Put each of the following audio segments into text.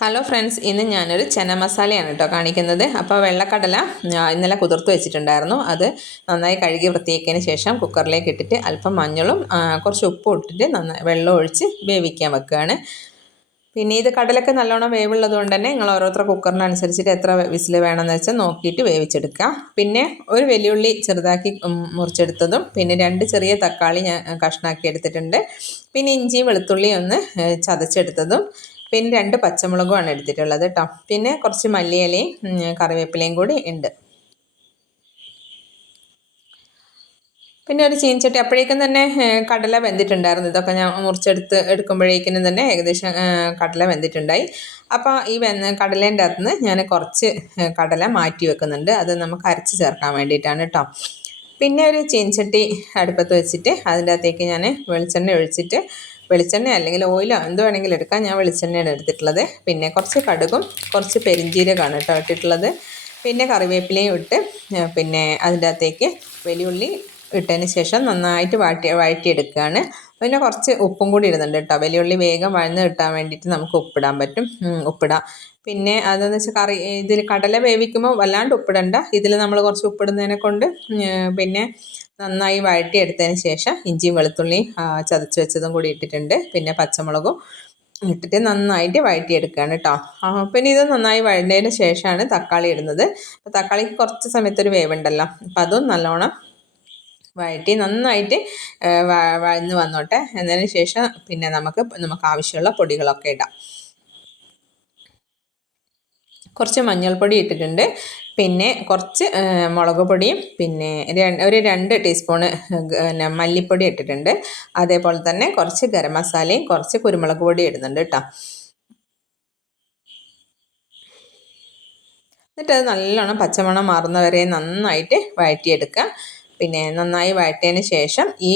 Hello friends, ഇന്ന് ഞാനൊരു ചന മസാലയാണ് കേട്ടോ കാണിക്കുന്നത്. അപ്പോൾ വെള്ളക്കടല ഇന്നലെ കുതിർത്ത് വെച്ചിട്ടുണ്ടായിരുന്നു. അത് നന്നായി കഴുകി വൃത്തിയാക്കിയതിന് ശേഷം കുക്കറിലേക്ക് ഇട്ടിട്ട് അല്പം മഞ്ഞളും കുറച്ച് ഉപ്പും ഇട്ടിട്ട് നന്നായി വെള്ളം ഒഴിച്ച് വേവിക്കാൻ വെക്കുകയാണ്. പിന്നെ ഇത് കടലൊക്കെ നല്ലോണം വേവുള്ളത് കൊണ്ട് തന്നെ നിങ്ങൾ ഓരോരുത്തർ കുക്കറിനനുസരിച്ചിട്ട് എത്ര വിസിൽ വേണമെന്ന് വെച്ചാൽ നോക്കിയിട്ട് വേവിച്ചെടുക്കുക. പിന്നെ ഒരു വെല്ലുള്ളി ചെറുതാക്കി മുറിച്ചെടുത്തതും പിന്നെ 2 ചെറിയ തക്കാളി ഞാൻ കഷ്ണാക്കി എടുത്തിട്ടുണ്ട്. പിന്നെ ഇഞ്ചിയും വെളുത്തുള്ളിയും ഒന്ന് ചതച്ചെടുത്തതും പിന്നെ 2 പച്ചമുളകുമാണ് എടുത്തിട്ടുള്ളത് കേട്ടോ. പിന്നെ കുറച്ച് മല്ലിയിലയും കറിവേപ്പിലയും കൂടി ഉണ്ട്. പിന്നെ ഒരു ചീനച്ചട്ടി അപ്പോഴേക്കും തന്നെ കടല വെന്തിട്ടുണ്ടായിരുന്നു. ഇതൊക്കെ ഞാൻ എടുക്കുമ്പോഴേക്കും തന്നെ ഏകദേശം കടല വെന്തിട്ടുണ്ടായി. അപ്പോൾ ഈ കടലേൻ്റെ അകത്ത് നിന്ന് ഞാൻ കുറച്ച് കടല മാറ്റി വെക്കുന്നുണ്ട്. അത് നമുക്ക് അരച്ച് ചേർക്കാൻ വേണ്ടിയിട്ടാണ് കേട്ടോ. പിന്നെ ഒരു ചീനച്ചട്ടി അടുപ്പത്ത് വെച്ചിട്ട് അതിൻ്റെ അകത്തേക്ക് ഞാൻ വെളിച്ചെണ്ണ ഒഴിച്ചിട്ട്, വെളിച്ചെണ്ണ അല്ലെങ്കിൽ ഓയിലോ എന്ത് വേണമെങ്കിലും എടുക്കാം, ഞാൻ വെളിച്ചെണ്ണയാണ് എടുത്തിട്ടുള്ളത്. പിന്നെ കുറച്ച് കടുകും കുറച്ച് പെരിഞ്ജീരകമാണ് കേട്ടോ ഇട്ടിട്ടുള്ളത്. പിന്നെ കറിവേപ്പിലയും ഇട്ട് പിന്നെ അതിൻ്റെ അകത്തേക്ക് വെല്ലുള്ളി ഇട്ടതിന് ശേഷം നന്നായിട്ട് വഴറ്റിയെടുക്കുകയാണ്. പിന്നെ കുറച്ച് ഉപ്പും കൂടി ഇടുന്നുണ്ട് കേട്ടോ. വെല്ലുള്ളി വേഗം വഴന്ന് കിട്ടാൻ വേണ്ടിയിട്ട് നമുക്ക് ഉപ്പിടാൻ പറ്റും, ഉപ്പിടാം. പിന്നെ അതെന്ന് വെച്ചാൽ ഇതിൽ കടല വേവിക്കുമ്പോൾ വല്ലാണ്ട് ഉപ്പിടണ്ട. ഇതിൽ നമ്മൾ കുറച്ച് ഉപ്പിടുന്നതിനെ കൊണ്ട് പിന്നെ നന്നായി വഴറ്റിയെടുത്തതിന് ശേഷം ഇഞ്ചിയും വെളുത്തുള്ളിയും ചതച്ച് വെച്ചതും കൂടി ഇട്ടിട്ടുണ്ട്. പിന്നെ പച്ചമുളകും ഇട്ടിട്ട് നന്നായിട്ട് വഴറ്റിയെടുക്കുകയാണ് കേട്ടോ. പിന്നെ ഇത് നന്നായി വഴണ്ടതിന് ശേഷമാണ് തക്കാളി ഇടുന്നത്. അപ്പോൾ തക്കാളിക്ക് കുറച്ച് സമയത്തൊരു വേവുണ്ടല്ലോ, അപ്പോൾ അതും നല്ലോണം വഴറ്റി നന്നായിട്ട് വഴന്ന് വന്നോട്ടെ. എന്നതിന് ശേഷം പിന്നെ നമുക്ക് ആവശ്യമുള്ള പൊടികളൊക്കെ ഇടാം. കുറച്ച് മഞ്ഞൾപ്പൊടി ഇട്ടിട്ടുണ്ട്. പിന്നെ കുറച്ച് മുളക് പൊടിയും പിന്നെ ഒരു 2 ടീസ്പൂണ് മല്ലിപ്പൊടി ഇട്ടിട്ടുണ്ട്. അതേപോലെ തന്നെ കുറച്ച് ഗരം മസാലയും കുറച്ച് കുരുമുളക് പൊടി ഇടുന്നുണ്ട് കേട്ടോ. എന്നിട്ട് അത് നല്ലോണം പച്ചമണം മാറുന്നവരെ നന്നായിട്ട് വഴറ്റിയെടുക്കുക. പിന്നെ നന്നായി വഴറ്റിയതിന് ശേഷം ഈ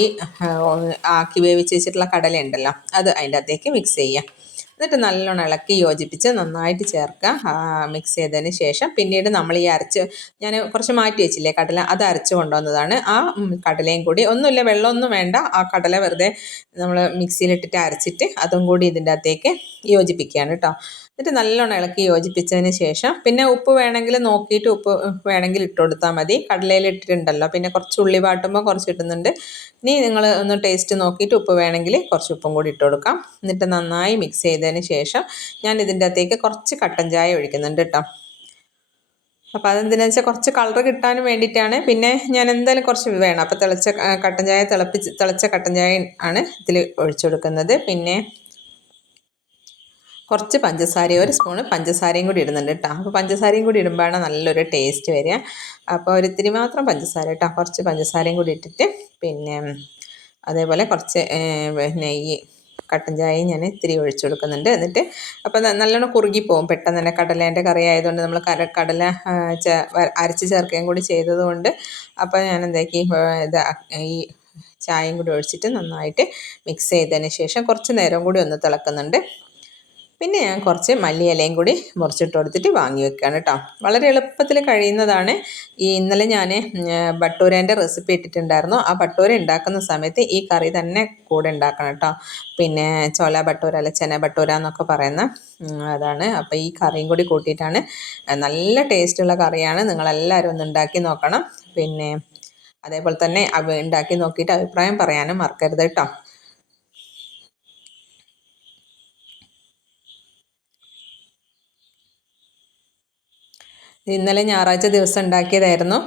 ആക്കി വേവിച്ച് വെച്ചിട്ടുള്ള കടല ഉണ്ടല്ലോ, അത് അതിൻ്റെ അകത്തേക്ക് മിക്സ് ചെയ്യുക. എന്നിട്ട് നല്ലോണം ഇളക്കി യോജിപ്പിച്ച് നന്നായിട്ട് ചേർക്കുക. മിക്സ് ചെയ്തതിന് ശേഷം പിന്നീട് നമ്മൾ ഈ ഞാൻ കുറച്ച് മാറ്റി വെച്ചില്ലേ കടല, അത് അരച്ച് കൊണ്ടുവന്നതാണ്. ആ കടലയും കൂടി, ഒന്നുമില്ല വെള്ളമൊന്നും വേണ്ട, ആ കടല വെറുതെ നമ്മൾ മിക്സിയിലിട്ടിട്ട് അരച്ചിട്ട് അതും കൂടി ഇതിൻ്റെ അകത്തേക്ക് യോജിപ്പിക്കുകയാണ് കേട്ടോ. എന്നിട്ട് നല്ലോണം ഇളക്കി യോജിപ്പിച്ചതിന് ശേഷം പിന്നെ ഉപ്പ് വേണമെങ്കിൽ നോക്കിയിട്ട് ഉപ്പ് വേണമെങ്കിൽ ഇട്ട് കൊടുത്താൽ മതി. കടലയിൽ ഇട്ടിട്ടുണ്ടല്ലോ, പിന്നെ കുറച്ച് ഉള്ളി വാട്ടുമ്പോൾ കുറച്ച് ഇടുന്നുണ്ട്. ഇനി നിങ്ങൾ ഒന്ന് ടേസ്റ്റ് നോക്കിയിട്ട് ഉപ്പ് വേണമെങ്കിൽ കുറച്ച് ഉപ്പും കൂടി ഇട്ട് കൊടുക്കാം. എന്നിട്ട് നന്നായി മിക്സ് ചെയ്തതിന് ശേഷം ഞാൻ ഇതിൻ്റെ അകത്തേക്ക് കുറച്ച് കട്ടൻ ചായ ഒഴിക്കുന്നുണ്ട് കേട്ടോ. അപ്പോൾ അതെന്തിനാണെന്ന് വെച്ചാൽ കുറച്ച് കളർ കിട്ടാനും വേണ്ടിയിട്ടാണ്. പിന്നെ ഞാൻ എന്തായാലും കുറച്ച് വേണം, അപ്പോൾ തിളച്ച കട്ടൻ ചായ ആണ് ഇതിൽ ഒഴിച്ചു കൊടുക്കുന്നത്. പിന്നെ കുറച്ച് പഞ്ചസാര, 1 സ്പൂണ് പഞ്ചസാരയും കൂടി ഇടുന്നുണ്ട് കേട്ടോ. അപ്പോൾ പഞ്ചസാരയും കൂടി ഇടുമ്പോഴാണ് നല്ലൊരു ടേസ്റ്റ് വരിക. അപ്പോൾ ഒരിത്തിരി മാത്രം പഞ്ചസാര കേട്ടോ, കുറച്ച് പഞ്ചസാരയും കൂടി ഇട്ടിട്ട് പിന്നെ അതേപോലെ കുറച്ച് നെയ്യ്, കട്ടൻ ചായയും ഞാൻ ഇത്തിരി ഒഴിച്ചു കൊടുക്കുന്നുണ്ട്. എന്നിട്ട് അപ്പോൾ നല്ലോണം കുറുകിപ്പോവും പെട്ടെന്ന് തന്നെ. കടലേൻ്റെ കറി ആയതുകൊണ്ട് നമ്മൾ കടല അരച്ച് ചേർക്കുകയും കൂടി ചെയ്തതുകൊണ്ട് അപ്പോൾ ഞാൻ എന്താക്കി ഈ ചായയും കൂടി ഒഴിച്ചിട്ട് നന്നായിട്ട് മിക്സ് ചെയ്തതിന് ശേഷം കുറച്ച് നേരം കൂടി ഒന്ന് തിളക്കുന്നുണ്ട്. പിന്നെ ഞാൻ കുറച്ച് മല്ലിയിലയും കൂടി മുറിച്ചിട്ട് കൊടുത്തിട്ട് വാങ്ങി വെക്കുകയാണ് കേട്ടോ. വളരെ എളുപ്പത്തിൽ കഴിയുന്നതാണ്. ഇന്നലെ ഞാൻ ഭട്ടൂരേൻ്റെ റെസിപ്പി ഇട്ടിട്ടുണ്ടായിരുന്നു. ആ ഭട്ടൂര ഉണ്ടാക്കുന്ന സമയത്ത് ഈ കറി തന്നെ കൂടെ ഉണ്ടാക്കണം കേട്ടോ. പിന്നെ ചോല ഭട്ടൂര അല്ല ചെന ഭട്ടൂര എന്നൊക്കെ പറയുന്ന അതാണ്. അപ്പോൾ ഈ കറിയും കൂടി കൂട്ടിയിട്ടാണ്. നല്ല ടേസ്റ്റുള്ള കറിയാണ്. നിങ്ങളെല്ലാവരും ഒന്ന് ഉണ്ടാക്കി നോക്കണം. പിന്നെ അതേപോലെ തന്നെ ഉണ്ടാക്കി നോക്കിയിട്ട് അഭിപ്രായം പറയാനും മറക്കരുത് കേട്ടോ. ഇന്നലെ ഞായറാഴ്ച ദിവസം ഉണ്ടാക്കിയതായിരുന്നു.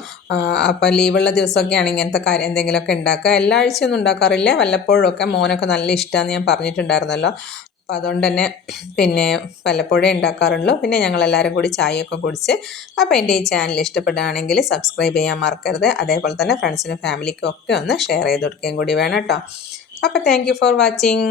അപ്പോൾ ലീവുള്ള ദിവസമൊക്കെയാണ് ഇങ്ങനത്തെ കാര്യം എന്തെങ്കിലുമൊക്കെ ഉണ്ടാക്കുക. എല്ലാ ആഴ്ചയൊന്നും ഉണ്ടാക്കാറില്ല, വല്ലപ്പോഴുമൊക്കെ. മോനൊക്കെ നല്ല ഇഷ്ടമാണെന്ന് ഞാൻ പറഞ്ഞിട്ടുണ്ടായിരുന്നല്ലോ. അപ്പോൾ അതുകൊണ്ട് തന്നെ പിന്നെ വല്ലപ്പോഴേ ഉണ്ടാക്കാറുള്ളൂ. പിന്നെ ഞങ്ങളെല്ലാവരും കൂടി ചായയൊക്കെ കുടിച്ച്. അപ്പോൾ എൻ്റെ ഈ ചാനൽ ഇഷ്ടപ്പെടുകയാണെങ്കിൽ സബ്സ്ക്രൈബ് ചെയ്യാൻ മറക്കരുത്. അതേപോലെ തന്നെ ഫ്രണ്ട്സിനും ഫാമിലിക്കും ഒക്കെ ഒന്ന് ഷെയർ ചെയ്ത് കൊടുക്കുകയും കൂടി വേണം കേട്ടോ. അപ്പോൾ താങ്ക് യു ഫോർ വാച്ചിങ്.